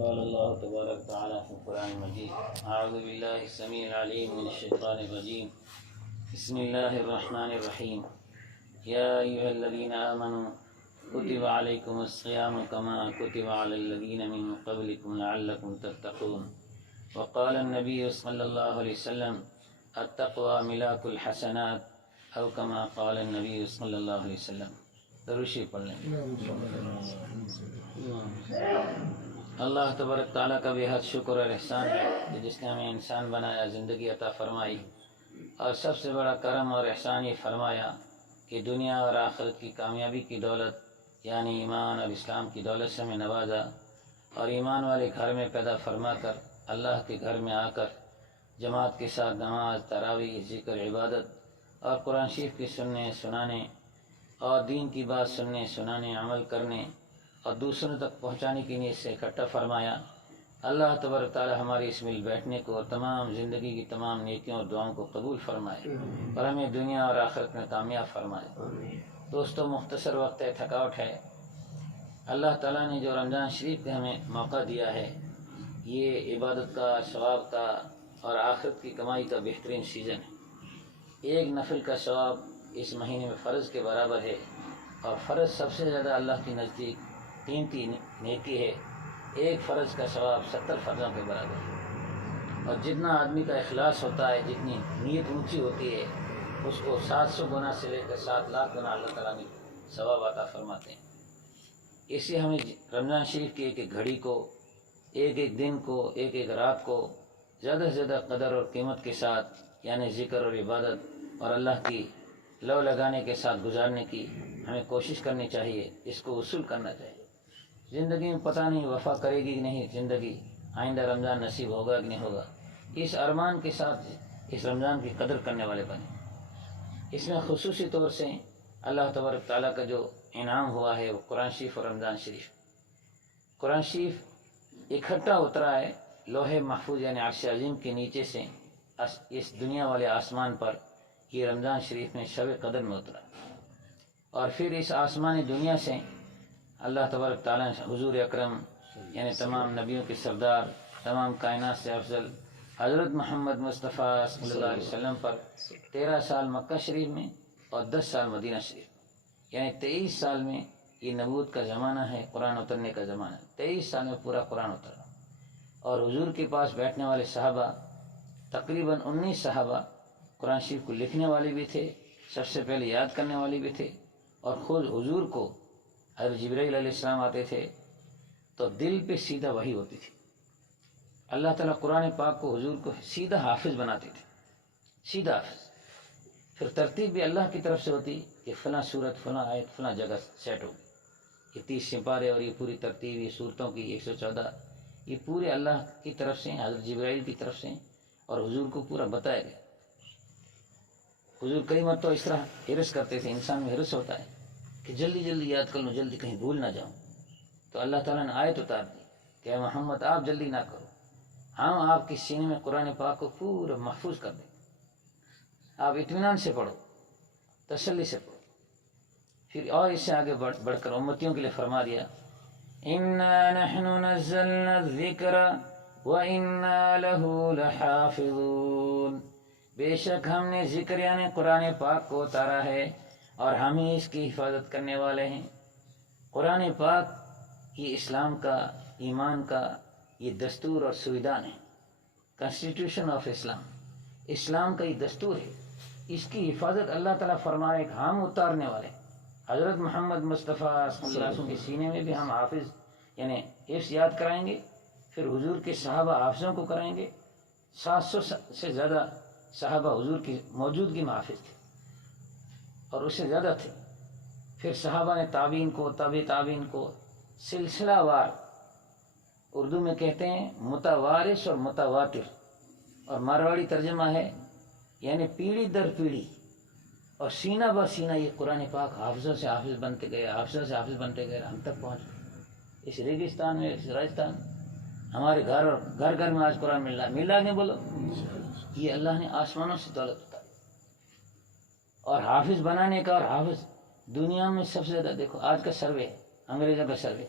قال الله تبارك وتعالى في القرآن المجيد أعوذ بالله السميع العليم من الشيطان الرجيم بسم الله الرحمن الرحيم يا أيها الذين آمنوا كتب عليكم الصيام كما كتب على الذين من قبلكم لعلكم تتقون وقال النبي صلى الله عليه وسلم التقوى ملاك الحسنات أو كما قال النبي صلى الله عليه وسلم. دروشی پڑھ لیں. اللہ تبارک تعالیٰ کا بے حد شکر اور احسان ہے کہ جس نے ہمیں انسان بنایا، زندگی عطا فرمائی، اور سب سے بڑا کرم اور احسان یہ فرمایا کہ دنیا اور آخرت کی کامیابی کی دولت یعنی ایمان اور اسلام کی دولت سے ہمیں نوازا، اور ایمان والے گھر میں پیدا فرما کر اللہ کے گھر میں آ کر جماعت کے ساتھ نماز، تراویح، ذکر، عبادت اور قرآن شریف کی سننے سنانے اور دین کی بات سننے سنانے، عمل کرنے اور دوسروں تک پہنچانے کی نیت سے اکٹھا فرمایا. اللہ تبارک تعالی ہمارے اس مل بیٹھنے کو اور تمام زندگی کی تمام نیکیوں اور دعاؤں کو قبول فرمائے اور ہمیں دنیا اور آخرت میں کامیاب فرمائے. دوستو، مختصر وقت ہے، تھکاوٹ ہے. اللہ تعالیٰ نے جو رمضان شریف کا ہمیں موقع دیا ہے، یہ عبادت کا، ثواب کا اور آخرت کی کمائی کا بہترین سیزن ہے. ایک نفل کا ثواب اس مہینے میں فرض کے برابر ہے، اور فرض سب سے زیادہ اللہ کے نزدیک قیمتی نیکی ہے. ایک فرض کا ثواب 70 فرضوں کے برابر ہے، اور جتنا آدمی کا اخلاص ہوتا ہے، جتنی نیت اونچی ہوتی ہے، اس کو 700 گنا سے لے کر 7 لاکھ گنا اللہ تعالیٰ نے ثواب عطا فرماتے ہیں. اس لیے ہمیں رمضان شریف کی ایک ایک گھڑی کو، ایک ایک دن کو، ایک ایک رات کو زیادہ سے زیادہ قدر اور قیمت کے ساتھ یعنی ذکر اور عبادت اور اللہ کی لو لگانے کے ساتھ گزارنے کی ہمیں کوشش کرنی چاہیے. اس کو وصول کرنا چاہیے. زندگی میں پتہ نہیں وفا کرے گی کہ نہیں زندگی، آئندہ رمضان نصیب ہوگا کہ نہیں ہوگا. اس ارمان کے ساتھ اس رمضان کی قدر کرنے والے بنے. اس میں خصوصی طور سے اللہ تبارک تعالیٰ کا جو انعام ہوا ہے وہ قرآن شریف اور رمضان شریف. قرآن شریف اکٹھا اترا ہے لوح محفوظ یعنی عرش عظیم کے نیچے سے اس دنیا والے آسمان پر. یہ رمضان شریف میں شب قدر میں اترا، اور پھر اس آسمانی دنیا سے اللہ تبارک تعالیٰ نے حضور اکرم یعنی تمام نبیوں کے سردار، تمام کائنات سے افضل حضرت محمد مصطفیٰ صلی اللہ علیہ وسلم پر 13 سال مکہ شریف میں اور 10 سال مدینہ شریف، یعنی 23 سال میں یہ نبوت کا زمانہ ہے، قرآن اترنے کا زمانہ ہے. 23 سال میں پورا قرآن اترا، اور حضور کے پاس بیٹھنے والے صحابہ تقریباً 19 صحابہ قرآن شریف کو لکھنے والے بھی تھے، سب سے پہلے یاد کرنے والے بھی تھے، اور خود حضور کو حضرت جبرائیل علیہ السلام آتے تھے تو دل پہ سیدھا وحی ہوتی تھی. اللہ تعالیٰ قرآن پاک کو حضور کو سیدھا حافظ بناتے تھے، سیدھا حافظ. پھر ترتیب بھی اللہ کی طرف سے ہوتی کہ فلاں صورت، فلاں آیت، فلاں جگہ سیٹ ہوگی. یہ 30 سپارے اور یہ پوری ترتیب، یہ صورتوں کی 114، یہ پورے اللہ کی طرف سے، حضرت جبرائیل کی طرف سے اور حضور کو پورا بتایا گیا. حضور کئی مرتبہ تو اس طرح حرص کرتے تھے، انسان میں حرص ہوتا ہے کہ جلدی جلدی یاد کر لوں، جلدی کہیں بھول نہ جاؤں. تو اللہ تعالیٰ نے آیت اتار دی کہ اے محمد آپ جلدی نہ کرو، ہم آپ کے سینے میں قرآن پاک کو پورا محفوظ کر دیں. آپ اطمینان سے پڑھو، تسلی سے پڑھو. پھر اور اس سے آگے بڑھ کر امتیوں کے لیے فرما دیا اِنَّا نَحْنُ نَزَّلْنَا الذِّكْرَ وَإِنَّا لَهُ لَحَافِظُونَ. بے شک ہم نے ذکر یعنی قرآن پاک کو اتارا ہے اور ہم ہی اس کی حفاظت کرنے والے ہیں. قرآن پاک یہ اسلام کا، ایمان کا یہ دستور اور سویدھان ہے. کانسٹیٹیوشن آف اسلام، اسلام کا یہ دستور ہے. اس کی حفاظت اللہ تعالیٰ فرما رہے کہ ہم اتارنے والے. حضرت محمد مصطفیٰ صلی اللہ علیہ وسلم کے سینے میں بھی ہم حافظ یعنی حفظ یاد کرائیں گے. پھر حضور کے صحابہ حافظوں کو کرائیں گے. 700 سے زیادہ صحابہ حضور کی موجودگی میں حافظ تھے اور اس سے زیادہ تھے. پھر صحابہ نے تابعین کو، تابع تابعین کو سلسلہ وار، اردو میں کہتے ہیں متوارث اور متواتر، اور مارواڑی ترجمہ ہے یعنی پیڑھی در پیڑھی اور سینہ بہ سینہ یہ قرآن پاک حافظوں سے حافظ بنتے گئے، حافظوں سے حافظ بنتے گئے، ہم تک پہنچ گئے. اس ریگستان میں، اس راجستھان، ہمارے گھر اور گھر گھر میں آج قرآن مل رہا ہے. مل رہا نہیں بولو؟ یہ اللہ نے آسمانوں سے دولت اتاری. اور حافظ بنانے کا، اور حافظ دنیا میں سب سے زیادہ، دیکھو آج کا سروے، انگریزوں کا سروے،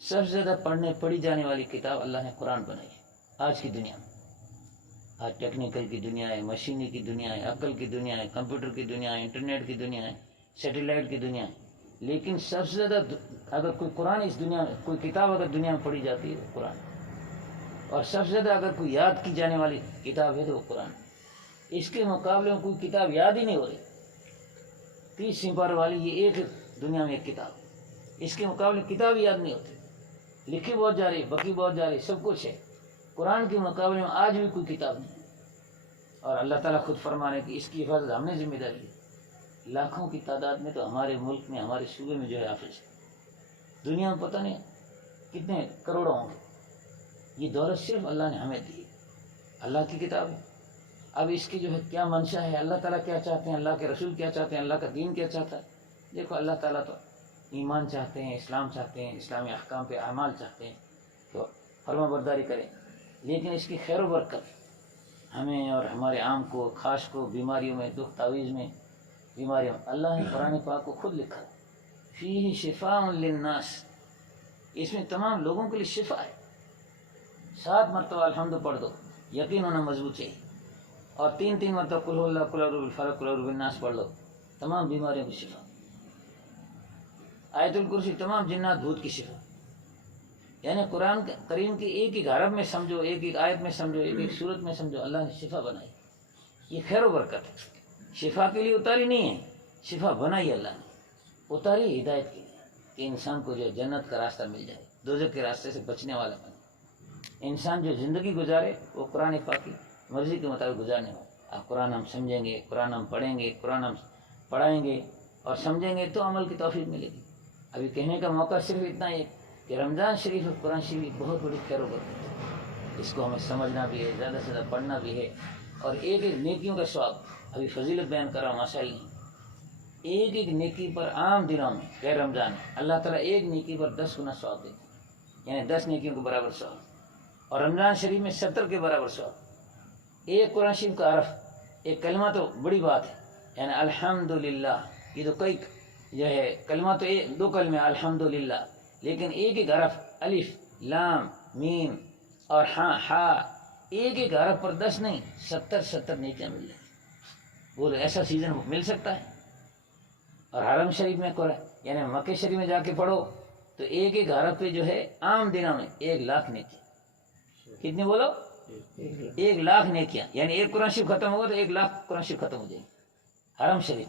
سب سے زیادہ پڑھی جانے والی کتاب اللہ نے قرآن بنائی ہے آج کی دنیا میں۔ آج ٹیکنیکل کی دنیا ہے، مشینی کی دنیا ہے، عقل کی دنیا ہے، کمپیوٹر کی دنیا ہے، انٹرنیٹ کی دنیا ہے، سیٹلائٹ کی دنیا ہے، لیکن سب سے زیادہ اگر کوئی قرآن اس دنیا میں، کوئی کتاب اگر دنیا میں پڑھی جاتی ہے وہ قرآن، اور سب سے زیادہ اگر کوئی یاد کی جانے والی کتاب ہے تو وہ قرآن۔ اس کے مقابلے میں کوئی کتاب یاد ہی نہیں ہو رہی۔ 30 سپارے والی یہ ایک دنیا میں ایک کتاب، اس کے مقابلے کتاب یاد نہیں ہوتی، لکھی بہت جا رہی، بکی بہت جا رہی، سب کچھ ہے، قرآن کے مقابلے میں آج بھی کوئی کتاب نہیں۔ اور اللہ تعالیٰ خود فرمانے کہ اس کی حفاظت ہم نے ذمہ داری لی۔ لاکھوں کی تعداد میں تو ہمارے ملک میں، ہمارے صوبے میں جو ہے حافظ ہے، دنیا میں پتہ نہیں کتنے کروڑوں ہوں گے۔ یہ دولت صرف اللہ نے ہمیں دی، اللہ کی کتاب ہے۔ اب اس کی جو ہے کیا منشا ہے، اللہ تعالیٰ کیا چاہتے ہیں، اللہ کے رسول کیا چاہتے ہیں، اللہ کا دین کیا چاہتا ہے۔ دیکھو اللہ تعالیٰ تو ایمان چاہتے ہیں، اسلام چاہتے ہیں، اسلامی احکام پہ اعمال چاہتے ہیں تو فرما برداری کریں، لیکن اس کی خیر و برکت ہمیں اور ہمارے عام کو، خاص کو، بیماریوں میں، دکھ تعویذ میں، بیماریوں میں اللہ نے قرآن پاک کو خود لکھا ہے، فیہ شفاء للناس، اس میں تمام لوگوں کے لیے شفا ہے۔ 7 مرتبہ الحمد پڑھ دو، یقین ہونا مضبوط چاہیے، اور 3 مرتبہ قل هو اللہ، قل اعوذ بالفلق، قل اعوذ بالناس پڑھ لو، تمام بیماریوں کی شفا۔ آیت الکرسی تمام جنات بھوت کی شفا۔ یعنی قرآن کریم کی ایک ایک حرف میں سمجھو، ایک ایک آیت میں سمجھو، ایک ایک صورت میں سمجھو، اللہ نے شفا بنائی۔ یہ خیر و برکت ہے، شفا کے لیے اتاری نہیں ہے، شفا بنائی اللہ نے، اتاری ہدایت کے لیے کہ انسان کو جو جنت کا راستہ مل جائے، دوزخ کے راستے سے بچنے والا بنے۔ انسان جو زندگی گزارے وہ قرآن پاک کی مرضی کے مطابق گزارنے ہو۔ اب قرآن ہم سمجھیں گے، قرآن ہم پڑھیں گے، قرآن ہم پڑھائیں گے اور سمجھیں گے تو عمل کی توفیق ملے گی۔ ابھی کہنے کا موقع صرف اتنا ہی ہے کہ رمضان شریف اور قرآن شریف بہت بڑی خیر و برکت ہے، اس کو ہمیں سمجھنا بھی ہے، زیادہ سے زیادہ پڑھنا بھی ہے، اور ایک ایک نیکیوں کا ثواب ابھی فضیلت بیان کر رہا ہوں ماشاء اللہ۔ ایک ایک نیکی پر عام دنوں میں غیر رمضان میں اللہ تعالیٰ ایک نیکی پر 10 گنا ثواب دیتے ہیں، یعنی 10 نیکیوں کے برابر ثواب، اور رمضان شریف میں 70 کے برابر ثواب۔ ایک قرآن شریف کا حرف، ایک کلمہ تو بڑی بات ہے، یعنی الحمدللہ، یہ تو کئی جو ہے کلمہ تو 2 کلمے الحمدللہ، لیکن ایک ایک حرف، الف، لام، میم اور ہا، ایک ایک حرف پر 10 نہیں، 70 نیکیاں مل جائیں۔ بولو ایسا سیزن مل سکتا ہے؟ اور حرم شریف میں قرآن یعنی مکہ شریف میں جا کے پڑھو تو ایک ایک حرف پہ جو ہے عام دنوں میں 1,00,000 نیکیاں۔ کتنی بولو؟ 1,00,000 نیکیاں، یعنی ایک قرآن شریف ختم ہوگا تو 1,00,000 قرآن شریف ختم ہو جائے گی حرم شریف۔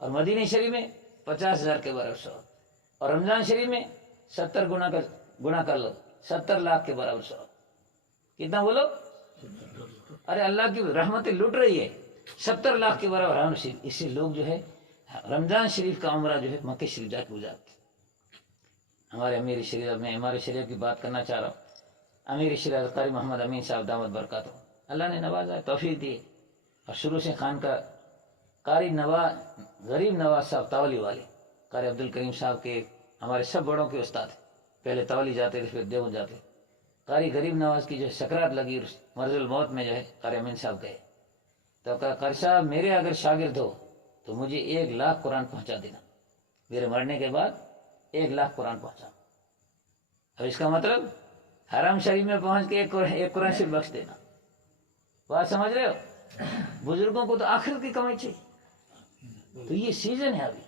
اور مدینہ شریف میں 50,000 کے برابر ثواب، اور رمضان شریف میں 70 گنا کر لو، 70 لاکھ کے برابر ثواب۔ کتنا بولو؟ ارے اللہ کی رحمتیں لٹ رہی ہے، 70 لاکھ کے برابر حرم شریف۔ اس سے لوگ جو ہے رمضان شریف کا عمرہ جو ہے مکہ شریف جا کے گزارتے۔ ہمارے امیر شریعت، میں ہمارے شریعت کی بات کرنا چاہ رہا ہوں، امیر شریعت قاری محمد امین صاحب دامت برکاتہ، اللہ نے نوازا، توفیق دی، اور شروع سے خان کا قاری غریب نواز صاحب تاولی والے، قاری عبدالکریم صاحب کے ہمارے سب بڑوں کے استاد ہیں، پہلے تاولی جاتے تھے پھر دیوبند جاتے۔ قاری غریب نواز کی جو ہے سکرات لگی، مرض الموت میں جو ہے قاری امین صاحب گئے تو کہا قاری صاحب میرے اگر شاگرد ہو تو مجھے 1,00,000 قرآن پہنچا دینا، میرے مرنے کے بعد 1,00,000 قرآن پہنچا۔ اب اس کا مطلب حرم شریف میں پہنچ کے ایک قرآن شریف بخش دینا۔ بات سمجھ رہے ہو؟ بزرگوں کو تو آخرت کی کمائی چاہیے، تو یہ سیزن ہے ابھی،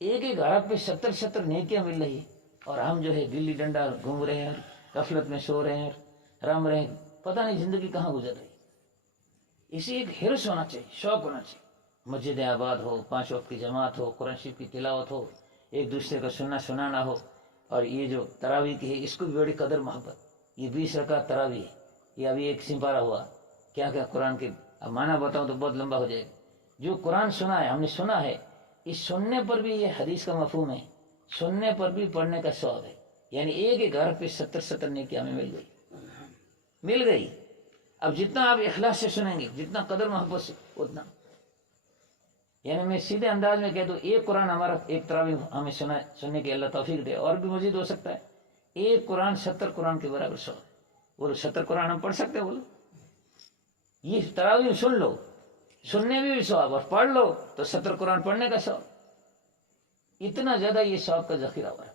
ایک ایک حرف پہ 70 نیکیاں مل رہی ہے، اور ہم جو ہے گلی ڈنڈا گھوم رہے ہیں، غفلت میں سو رہے ہیں، رم رہے ہیں، پتہ نہیں زندگی کہاں گزر رہی ہے۔ اسی ایک حرص ہونا چاہیے، شوق ہونا چاہیے، مسجد آباد ہو، 5 وقت کی جماعت ہو، قرآن شریف کی تلاوت ہو، ایک دوسرے کا سنانا ہو، اور یہ جو تراویح کی ہے اس کو بھی بڑی قدر محبت، یہ 20 رکعت تراویح ہے، یہ ابھی ایک سپارہ ہوا، کیا قرآن کے اب معنی بتاؤں تو بہت لمبا ہو جائے گا۔ جو قرآن سنا ہے، ہم نے سنا ہے، اس سننے پر بھی یہ حدیث کا مفہوم ہے، سننے پر بھی پڑھنے کا ثواب ہے، یعنی ایک ایک حرف پہ 70 نیکی ہمیں مل گئی۔ اب جتنا آپ اخلاص سے سنیں گے، جتنا قدر محبت سے، اتنا، یعنی میں سیدھے انداز میں کہہ دوں، ایک قرآن ہمارا ایک تراویح ہمیں سننے کی اللہ توفیق دے، اور بھی مزید ہو سکتا ہے، ایک قرآن 70 قرآن کے برابر ثواب۔ بولو 70 قرآن ہم پڑھ سکتے ہیں؟ بولو یہ تراویح سن لو، سننے میں بھی ثواب، اور پڑھ لو تو 70 قرآن پڑھنے کا ثواب، اتنا زیادہ یہ ثواب کا ذخیرہ ہوا ہے۔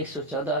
114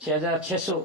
6600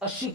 80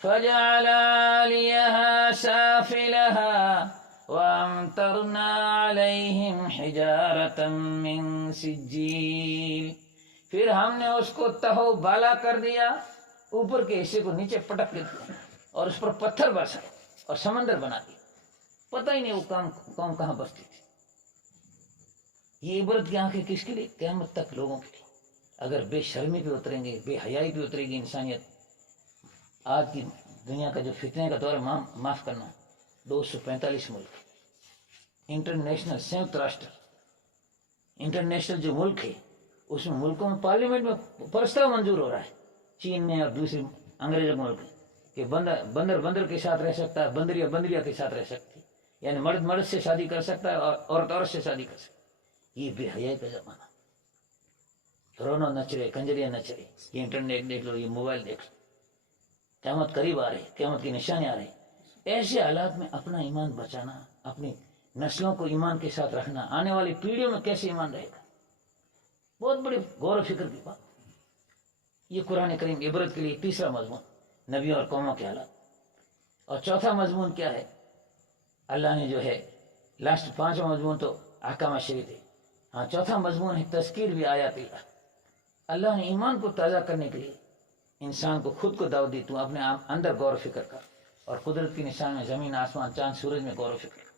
فجعل عاليها سافلها وأمطرنا عليهم حجارة من سجيل. پھر ہم نے اس کو تہو بالا کر دیا، اوپر کے حصے کو نیچے پٹک کے دیا اور اس پر پتھر برسائے اور سمندر بنا دیا. پتہ ہی نہیں وہ قوم کہاں بستی تھی. یہ عبرت کی آنکھیں کس کے لیے؟ قیامت تک لوگوں کے لیے. اگر بے شرمی پہ اتریں گے، بے حیائی پہ اترے گی انسانیت. آج کی دنیا کا جو فتنے کا دور ہے معاف کرنا، 245 ملک انٹرنیشنل سنیکت راشٹر انٹرنیشنل جو ملک ہے، اس میں ملکوں میں پارلیمنٹ میں پرستاؤ منظور ہو رہا ہے. چین میں اور دوسرے انگریزوں ملک میں کہ بندر کے ساتھ رہ سکتا ہے، بندریا بندریا کے ساتھ رہ سکتی ہے، یعنی مرد مرد سے شادی کر سکتا ہے اور عورت عورت سے شادی کر سکتی ہے. یہ بے حیائی کا زمانہ. رونا نچ رہے، کنجریاں نچ رہے. یہ انٹرنیٹ دیکھ لو، یہ موبائل دیکھ لو. قیامت قریب آ رہی، قیامت کی نشانیاں آ رہی. ایسے حالات میں اپنا ایمان بچانا، اپنی نسلوں کو ایمان کے ساتھ رکھنا، آنے والی پیڑھیوں میں کیسے ایمان رہے گا، بہت بڑی غور و فکر کی بات. یہ قرآن کریم عبرت کے لیے تیسرا مضمون نبیوں اور قوموں کے حالات. اور چوتھا مضمون کیا ہے؟ اللہ نے جو ہے لاسٹ 5واں مضمون تو احکام شریعت ہے. ہاں، چوتھا مضمون ہے تذکیر بھی آیات اللہ. اللہ نے ایمان کو تازہ کرنے کے لیے انسان کو خود کو دعوت دی. تو اپنے اندر غور و فکر کر اور قدرت کی نشان میں زمین آسمان چاند سورج میں غور و فکر کر.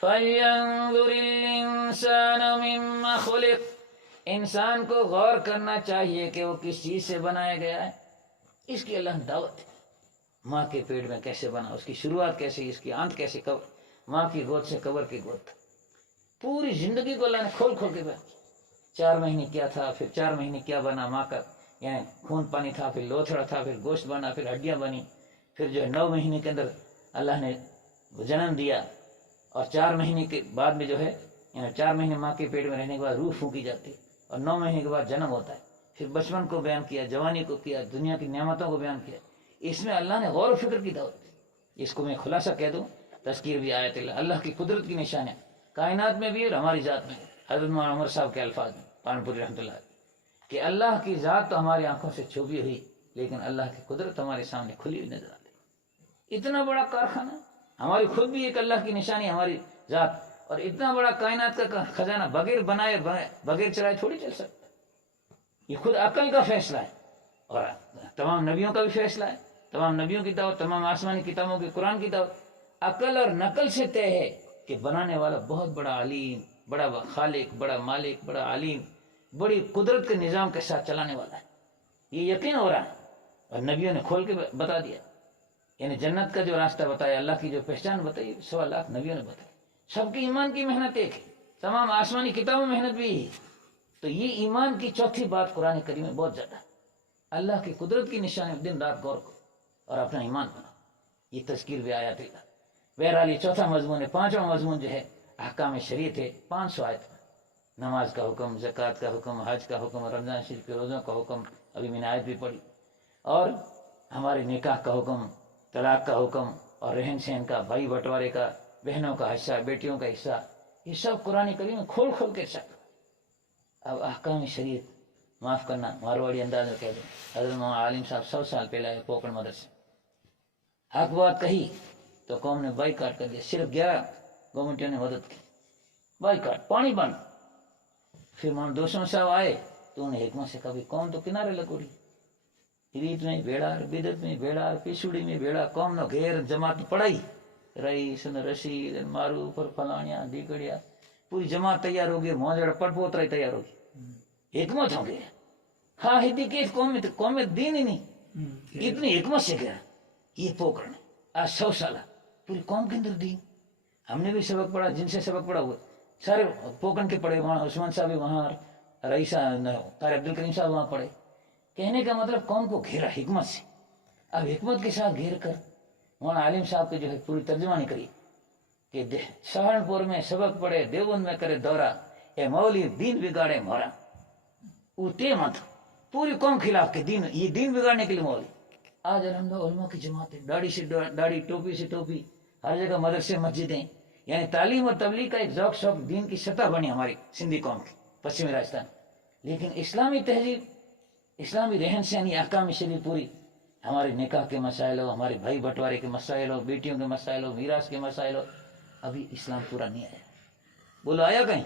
فَلْيَنظُرِ الْإِنسَانُ مِمَّا خُلِقَ. انسان کو غور کرنا چاہیے کہ وہ کس چیز سے بنایا گیا ہے. اس کی اللہ نے دعوت ہے. ماں کے پیٹ میں کیسے بنا، اس کی شروعات کیسے، اس کی انت کیسے، ماں کی گود سے قبر کی گود تک پوری زندگی کو اللہ نے کھول کھول کے بیان کیا. 4 مہینے کیا تھا، پھر 4 مہینے کیا بنا ماں کا، یعنی خون پانی تھا، پھر لوتھڑا تھا، پھر گوشت بنا، پھر ہڈیاں بنی، پھر جو ہے 9 مہینے کے اندر اللہ نے جنم دیا. اور 4 مہینے کے بعد میں جو ہے، یعنی 4 مہینے ماں کے پیٹ میں رہنے کے بعد روح پھونکی جاتی ہے اور 9 مہینے کے بعد جنم ہوتا ہے. پھر بچپن کو بیان کیا، جوانی کو کیا، دنیا کی نعمتوں کو بیان کیا. اس میں اللہ نے غور و فکر کی دعوت دی. اس کو میں خلاصہ کہہ دوں، تذکیر بھی آیت اللہ، اللہ کی قدرت کی نشانیاں کائنات میں بھی اور ہماری ذات میں. حضرت مولانا عمر صاحب کے الفاظ میں پانپوری رحمۃ اللہ کہ اللہ کی ذات تو ہماری آنکھوں سے چھپی ہوئی، لیکن اللہ کی قدرت ہمارے سامنے کھلی ہوئی نظر آتی. اتنا بڑا کارخانہ، ہماری خود بھی ایک اللہ کی نشانی ہماری ذات، اور اتنا بڑا کائنات کا خزانہ بغیر بنائے بغیر چلائے تھوڑی چل سکتا. یہ خود عقل کا فیصلہ ہے اور تمام نبیوں کا بھی فیصلہ ہے. تمام نبیوں کی دعوت، تمام آسمانی کتابوں کی قرآن کی دعوت عقل اور نقل سے طے ہے کہ بنانے والا بہت بڑا علیم، بڑا خالق، بڑا مالک، بڑا علیم، بڑی قدرت کے نظام کے ساتھ چلانے والا ہے. یہ یقین ہو رہا ہے اور نبیوں نے کھول کے بتا دیا. یعنی جنت کا جو راستہ بتایا، اللہ کی جو پہچان بتائی، 1.25 لاکھ نبیوں نے بتائی. سب کی ایمان کی محنت ایک ہے، تمام آسمانی کتابوں میں محنت بھی ہے. تو یہ ایمان کی چوتھی بات قرآن کریم میں بہت زیادہ ہے. اللہ کی قدرت کی نشانی دن رات غور کرو اور اپنا ایمان بناؤ. یہ تذکیر بھی آیات اللہ. بہرحال یہ چوتھا مضمون ہے. 5واں مضمون جو ہے احکام شریعت ہے. 500 آیت میں نماز کا حکم، زکوٰۃ کا حکم، حج کا حکم، رمضان شریف کے روزوں کا حکم، ابھی میں نے آیت بھی پڑھی، اور ہمارے نکاح کا حکم، طلاق کا حکم، اور رہن سہن کا، بھائی بٹوارے کا، بہنوں کا حصہ، بیٹیوں کا حصہ، یہ سب قرآن کریم میں کھول کھول کے سب. اب احکام شریعت معاف کرنا مارواڑی انداز میں کہہ دیں. حضرت مولانا عالم صاحب 100 سال پہلے آئے پوکڑ مدرسے، حق بات کہی تو قوم نے بائی کاٹ کر دیا. صرف 11 گورنمنٹوں نے مدد کی، بائی کاٹ، پانی بند. پھر مولانا دوستوں صاحب آئے تو انہیں حکمت سے کبھی قوم تو کنارے لگوڑی، ریت میں بیڑا، بدت میں بیڑا، پیسوڑی میں بیڑا، قوم نو گھیر جماعت پڑائی، رئیس رشید معروف اور فلانیاں دیگڑیا، پوری جماعت تیار ہو گئی، موجڑ پٹ پوترا تیار ہو گئی. حکمت ہو گیا. ہاں ہدی کے قوم میں دین ہی نہیں، اتنی حکمت سے گیا یہ پوکڑ نے. آج 100 سالہ پوری قوم کے اندر دین. ہم نے بھی سبق پڑھا، جن سے سبق پڑھا ہوئے سارے پوکن کے پڑھے. وہاں عثمان صاحب بھی وہاں، رئیسہ قاری عبد الکریم صاحب وہاں پڑھے. کہنے کا مطلب قوم کو گھیرا حکمت سے. اب حکمت کے ساتھ گھیر کر مولانا عالم صاحب کے جو ہے پوری ترجمانی کری کہ سہارنپور میں سبق پڑھے، دیوبند میں کرے دورہ، اے مولی دین بگاڑے مورا. اوٹے مت پوری قوم خلاف کے دین، یہ دین بگاڑنے کے لیے مولی. آج الحمدللہ علماء کی جماعت ہے، داڑھی سے داڑھی، ٹوپی سے ٹوپی، ہر جگہ مدرسے مسجدیں. یعنی تعلیم اور تبلیغ کا ایک ذوق شوق دین کی سطح بنی ہماری سندھی قوم کی پشچمی راجستھان. لیکن اسلامی تہذیب، اسلامی رہن سہن، یہ احکام شریعت پوری ہمارے نکاح کے مسائل ہو, ہمارے بھائی بٹوارے کے مسائل ہو, بیٹیوں کے مسائل ہو, میراث کے مسائل ہو, ابھی اسلام پورا نہیں آیا. بولو آیا کہیں؟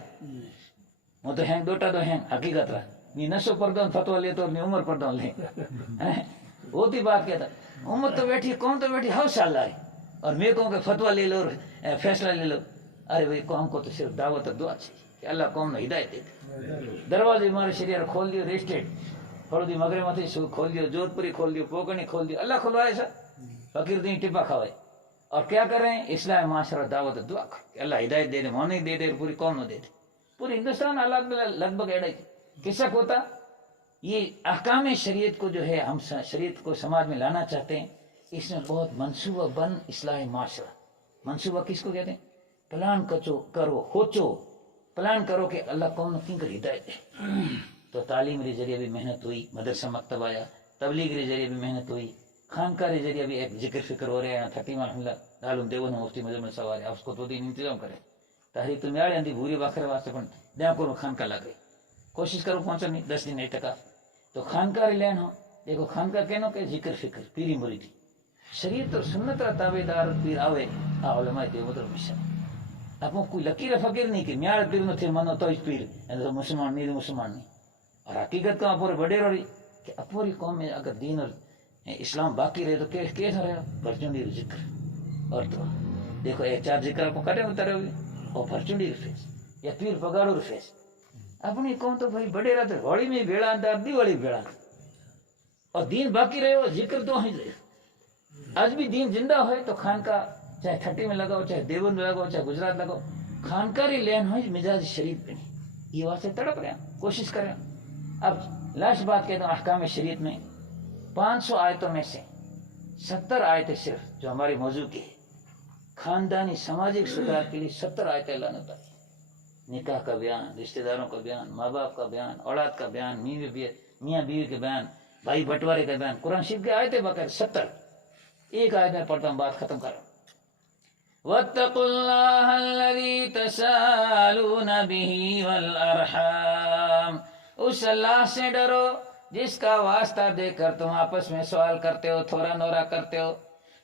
وہ تو ہیں دوٹا تو ہیں حقیقت رہا نہیں نشو پردون فتوا لے تو نہیں عمر پردون لے وہ تھی بات کہتا عمر تو بیٹھی قوم تو بیٹھی ہر سال لائے اور میں کہوں کہ فتوا لے لو فیصلہ لے لو. ارے بھائی قوم کو تو صرف دعوت اور دعا چاہیے کہ اللہ قوم نے ہدایت دے دے. دروازے ہمارے شریعت کھول دیو ریسٹیڈ تھوڑی دی مغرب متھی کھول دیو جودھ پوری کھول دیو پوکڑی کھول دیو اللہ کھلوائے سر فقیر دیں ٹپا کھوائے اور کیا کر رہے ہیں اصلاح معاشرہ دعوت اور دعا کر کہ اللہ ہدایت دے دے مونے دے دے پوری قوم نو دے دے. پوری ہندوستان اللہ لگ بھگ ایڈا کس شک ہوتا. یہ احکام شریعت کو جو ہے ہم شریعت کو سماج میں لانا چاہتے ہیں. اس میں بہت منصوبہ بن اصلاح معاشرہ. منصوبہ کس کو کہتے ہیں؟ پلان کرو ہوچو پلان کرو کہ اللہ قوم کیوں کر ہدایت دے. تو تعلیم کے ذریعے بھی محنت ہوئی, مدرسہ مکتب آیا, تبلیغ کے ذریعے بھی محنت ہوئی, خانقاہ کے ذریعے بھی ایک ذکر فکر ہو رہے ہیں. تھٹی الحمدللہ دارالعلوم دیوبند مفتی مجمع سوارے اس کو تو دین انتظام کرے تحریک تو میاڑے اندھی بھوری باخرے واسطے پن دیا کو خانقاہ لگ گئی کوشش کرو پہنچو نہیں 10 دن 1 ٹکا تو خانقاہ لین ہو. دیکھو خانقاہ کہنو کہ ذکر فکر پیری مرید شریعت اور سنت را تابع دار پیر آوے علماء دیوبند مشن اپو کوئی لکیر فقیر نہیں کہ میاڑ پیر نو تھے منو تو اس پیر مسلمان نہیں مسلمان نہیں. اور حقیقت کا اپورے بڑے رہی کہ اپوری قوم میں اگر دین اور اسلام باقی رہے تو کیسا رہا بھرچنڈی ذکر اور تو دیکھو یہ 4 ذکر کو کٹے اترے ہوئے اور بھرچنڈی رفیس یا پیر پگاڑو رفیس. اپنی قوم تو بھائی بڑے رہتے ہولی میں بیڑا اندر دیوالی بیڑا اور دین باقی رہے ہو ذکر تو ہی رہے. آج بھی دین زندہ ہوئے تو خانقاہ چاہے تھٹی میں لگاؤ چاہے دیوبند میں لگاؤ چاہے گجرات لگاؤ خانقاہ لین ہوئی مزاج شریف بنی. یہ واسطے تڑپ رہے ہیں کوشش کریں. اب لاسٹ بات کہتا ہوں احکام شریعت میں 500 آیتوں میں سے 70 آیتیں صرف جو ہمارے موضوع کی ہے خاندانی سماجک سدھار کے لیے 70 آیتیں اللہ نے بتائی. نکاح کا بیان, رشتہ داروں کا بیان, ماں باپ کا بیان, اولاد کا بیان, میاں بیوی کے بیان, بھائی بٹوارے کا بیان. قرآن شریف کی آیتیں باقاعدہ 70. ایک آیت میں پڑھتا ہوں بات ختم کر رہا ہوں. وَاتَّقُوا اللَّهَ الَّذِي تَسَالُونَ بِهِ وَالْأَرْحَامَ اس اللہ سے ڈرو جس کا واسطہ دے کر تم آپس میں سوال کرتے ہو تھوڑا نورا کرتے ہو.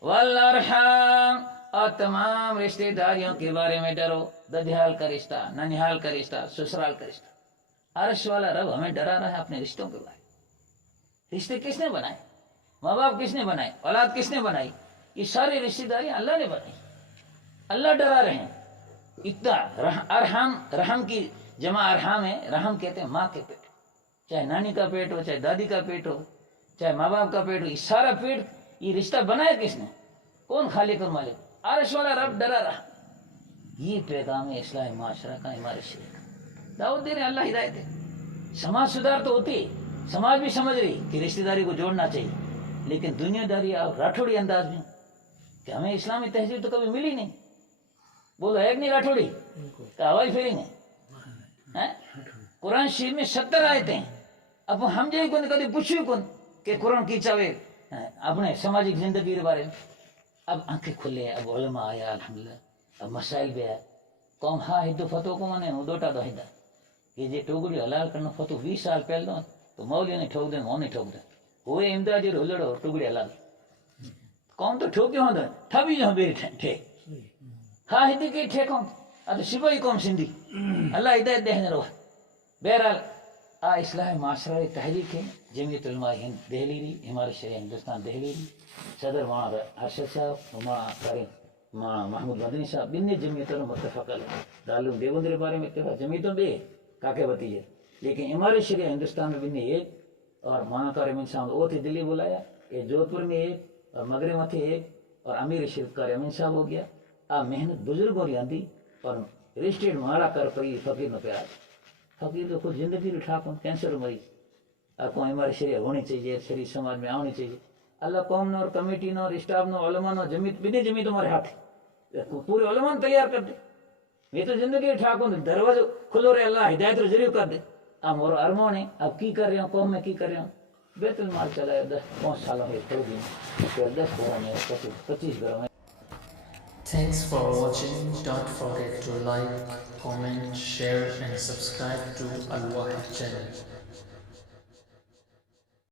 والارحام اور تمام رشتہ داریوں کے بارے میں ڈرو. ددھیال کا رشتہ, ننیحال کا رشتہ, سسرال کا رشتہ. عرش والا رب ہمیں ڈرا رہا ہے اپنے رشتوں کے بارے. رشتے کس نے بنائے؟ ماں باپ کس نے بنائے؟ اولاد کس نے بنائی؟ یہ ساری رشتہ داریاں اللہ نے بنائی. اللہ ڈرا رہے ہیں. اتنا ارحام, رحم کی جمع ارحام ہے. رحم کہتے ہیں ماں کے پیٹ, چاہے نانی کا پیٹ ہو, چاہے دادی کا پیٹ ہو, چاہے ماں باپ کا پیٹ ہو. یہ سارا پیٹ یہ رشتہ بنایا کس نے؟ کون خالق اور مالک؟ عرش والا رب ڈرا رہا. یہ پیغام ہے اصلاح معاشرہ کا. ہمارے شریعت دعوت دے رہے ہیں, اللہ ہدایت ہے. سماج سدھار تو ہوتی ہے, سماج بھی سمجھ رہی کہ رشتہ داری کو جوڑنا چاہیے, لیکن دنیا داری اور راٹھوڑی انداز میں کہ ہمیں اسلامی تہذیب تو کبھی ملی نہیں. بولو ہے کہ نہیں راٹھوڑی کا ہوائی پھیری نہیں. قرآن شریف میں 70 آیتیں. اب ہم جائیں کون کبھی پوچھو کون کہ قرآن کی چاہے اپنے سماجک زندگی کے بارے میں. اب آنکھیں کھلے, اب علماء آیا الحمدللہ, اب مسائل بھی آیا. قوم ہاں ہندو فتو کو مانے دوٹا تو ہندا یہ جی ٹوگڑی حلال کرنا فتو 20 سال پہلے دو تو مولوی نے ٹھوک دیں وہ نہیں ٹھوک دیں ہوئے امدادی ہلڑو ٹوگڑی حلال قوم تو ٹھوکے ہوں ٹھبی جو میری ٹھیک ہاں ہندی کی ٹھیک ہوں اب سپاہی قوم سندھی اللہ ہدایت دہنے رہو. بہرحال اصلاح معاشرہ تحریک ہے جمعیت علماء ہند دہلی رہی, ہمارے شہر ہندوستان دہلی رہی. صدر مولانا ارشد صاحب, مولانا قاری مولانا محمود مدنی صاحب بن جمعیتوں متفق علیہ. دارالعلوم دیوبند کے بارے میں اتفاق جمعیتوں بے کاکے بتیجے, لیکن ہمارے شہر ہندوستان میں بن ایک. اور مولانا قاری امین صاحب وہ تھے دلی بلایا, یہ جودھ پور میں ایک, اور مغرب میں تھے ایک, اور امیر شریف قاری امین صاحب ہو گیا. محنت بزرگوں نے آندھی اور رجسٹرڈ مارا کر پی فقیر نو پیار. فقیر تو خود زندگی بھی ٹھاک ہوں, کینسر مریض. آپ کو ہمارے شریعت ہونی چاہیے, شریع سماج میں آنی چاہیے. اللہ قوم نے اور کمیٹی نے اور اسٹاف نے علماء نے جمعیت بنے جمعیت ہمارے ہاتھ ہے, پورے علماء نے تیار کر دے. میں تو زندگی ٹھاک ہوں, دروازے کھلو رہے, اللہ ہدایت رو ضرور کر دے. اب اور ارموں نے اب کی کر رہے ہوں, قوم میں کی کر رہے ہوں. بیت المال چلایا 10-5 سالوں میں, تھوڑی دن پھر 10 گھروں میں, 25 گھروں میں. Thanks for watching. Don't forget to like, comment, share and subscribe to Al Wahid channel.